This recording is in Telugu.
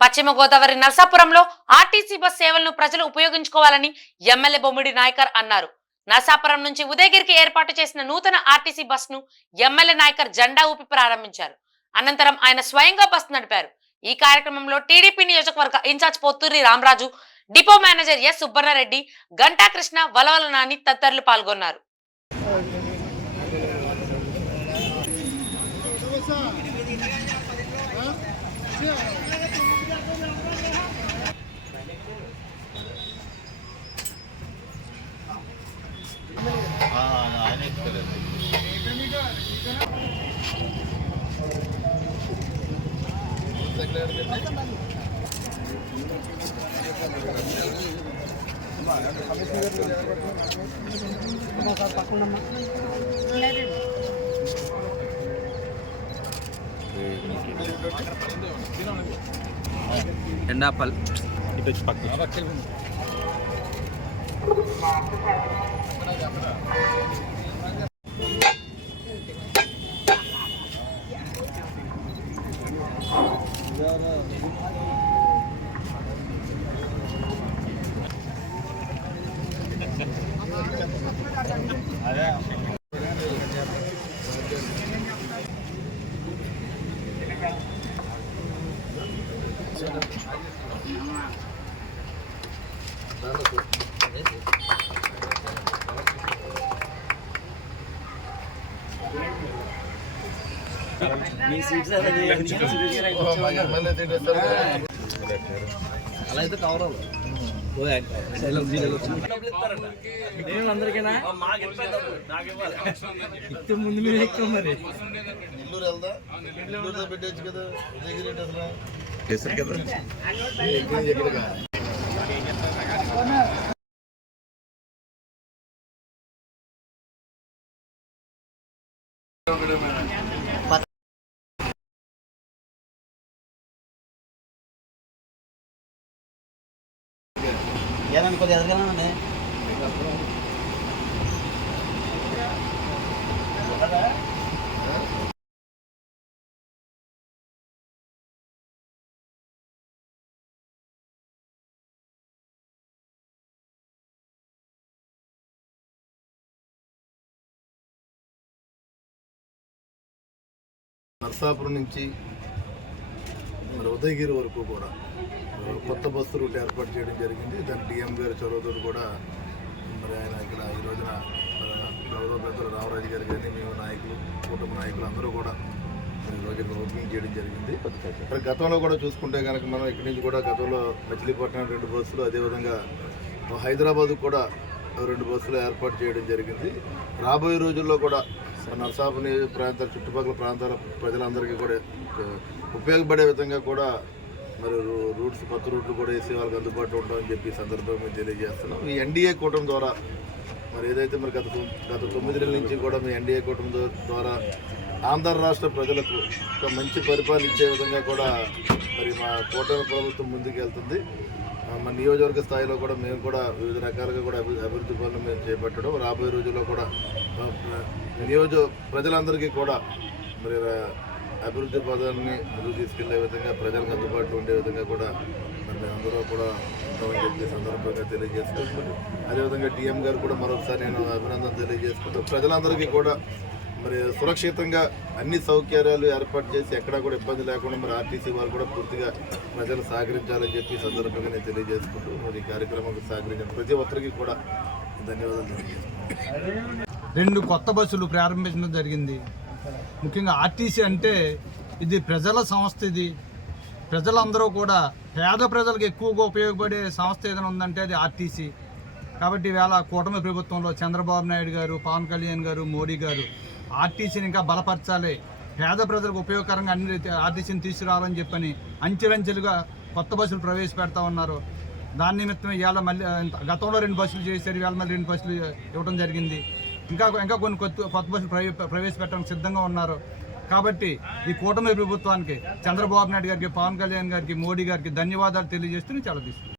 పశ్చిమ గోదావరి నరసాపురంలో ఆర్టీసీ బస్ సేవలను ప్రజలు ఉపయోగించుకోవాలని ఎమ్మెల్యే బొమ్మిడి నాయకర్ అన్నారు. నరసాపురం నుంచి ఉదయగిరికి ఏర్పాటు చేసిన నూతన ఆర్టీసీ బస్ ను ఎమ్మెల్యే నాయకర్ జెండా ఊపి ప్రారంభించారు. అనంతరం ఆయన స్వయంగా బస్ నడిపారు. ఈ కార్యక్రమంలో టీడీపీ నియోజకవర్గ incharge Potturi Ramaraju, depot manager S Subbannareddy, Ganta Krishna, Valavala Nani తదితరులు పాల్గొన్నారు. ఎండాపల్ ఇటు వచ్చి పక్క అలా అయితే కవర్ అందరికైనా ఇస్తే ముందు మీరు ఎక్కువ మరి నెల్లూరు వెళ్దా నెల్లూరులో పెట్టచ్చు కదా ఏమనుకోలేదు ఎదగలనండి నరసాపురం నుంచి మరి ఉదయగిరి వరకు కూడా కొత్త బస్సు రూట్ ఏర్పాటు చేయడం జరిగింది. దాని డిఎం గారి చొరవతో కూడా మరి ఆయన ఇక్కడ ఈ రోజున గౌరవ పెద్దలు రామరాజు గారు కానీ మేము నాయకులు, కుటుంబ నాయకులు అందరూ కూడా ఈ రోజు ఓపెనింగ్ చేయడం జరిగింది. మరి గతంలో కూడా చూసుకుంటే కనుక మనం ఇక్కడి నుంచి కూడా గతంలో మచిలీపట్నం 2 బస్సులు, అదేవిధంగా హైదరాబాద్ కూడా 2 బస్సులు ఏర్పాటు చేయడం జరిగింది. రాబోయే రోజుల్లో కూడా నరసాపురం ప్రాంతాల చుట్టుపక్కల ప్రాంతాల ప్రజలందరికీ కూడా ఉపయోగపడే విధంగా కూడా మరి రూట్స్, కొత్త రూట్లు కూడా వేసి వాళ్ళకి అందుబాటులో ఉంటామని చెప్పి సందర్భంగా మేము తెలియజేస్తున్నాం. ఈ ఎన్డీఏ కూటమి ద్వారా మరి ఏదైతే మరి గత 9 నెలల నుంచి కూడా మీ ఎన్డీఏ కూటమి ద్వారా ఆంధ్ర రాష్ట్ర ప్రజలకు ఒక మంచి పరిపాలన ఇచ్చే విధంగా కూడా మరి మా కూటమి ప్రభుత్వం ముందుకు వెళ్తుంది. మన నియోజకవర్గ స్థాయిలో కూడా మేము కూడా వివిధ రకాలుగా కూడా అభివృద్ధి పనులు మేము చేపట్టడం, రాబోయే రోజుల్లో కూడా ప్రజలందరికీ కూడా మరి అభివృద్ధి పదాలని ముందుకు తీసుకెళ్లే విధంగా, ప్రజలకు అందుబాటులో ఉండే విధంగా కూడా మరి మేమందరూ కూడా ఉంటామని చెప్పి సందర్భంగా తెలియజేసుకుంటున్నాం. అదేవిధంగా డిఎం గారు కూడా మరొకసారి నేను అభినందన తెలియజేసుకుంటాం. ప్రజలందరికీ కూడా మరి సురక్షితంగా అన్ని సౌకర్యాలు ఏర్పాటు చేసి ఎక్కడా కూడా ఇబ్బంది లేకుండా మరి ఆర్టీసీ వారు కూడా పూర్తిగా ప్రజలు సహకరించాలని చెప్పి సందర్భంగా నేను తెలియజేసుకుంటూ మరి ఈ కార్యక్రమానికి సహకరించిన ప్రతి ఒక్కరికి కూడా ధన్యవాదాలు తెలియజేస్తున్నాను. 2 కొత్త బస్సులు ప్రారంభించడం జరిగింది. ముఖ్యంగా ఆర్టీసీ అంటే ఇది ప్రజల సంస్థ. ఇది ప్రజలందరూ కూడా పేద ప్రజలకు ఎక్కువగా ఉపయోగపడే సంస్థ ఏదైనా ఉందంటే అది ఆర్టీసీ. కాబట్టి ఈవేళ కూటమి ప్రభుత్వంలో చంద్రబాబు నాయుడు గారు, పవన్ కళ్యాణ్ గారు, మోడీ గారు ఆర్టీసీని ఇంకా బలపరచాలి, పేద ప్రజలకు ఉపయోగకరంగా అన్ని ఆర్టీసీని తీసుకురావాలని చెప్పని అంచెలంచెలుగా కొత్త బస్సులు ప్రవేశపెడతా ఉన్నారు. దాని నిమిత్తం ఇవాళ మళ్ళీ గతంలో 2 బస్సులు చేశారు, ఇవాళ మళ్ళీ 2 బస్సులు ఇవ్వడం జరిగింది. ఇంకా కొన్ని కొత్త బస్సులు ప్రవేశపెట్టడానికి సిద్ధంగా ఉన్నారు. కాబట్టి ఈ కూటమి ప్రభుత్వానికి, చంద్రబాబు నాయుడు గారికి, పవన్ కళ్యాణ్ గారికి, మోడీ గారికి ధన్యవాదాలు తెలియజేస్తూ చాలా తీసుకుంటాను.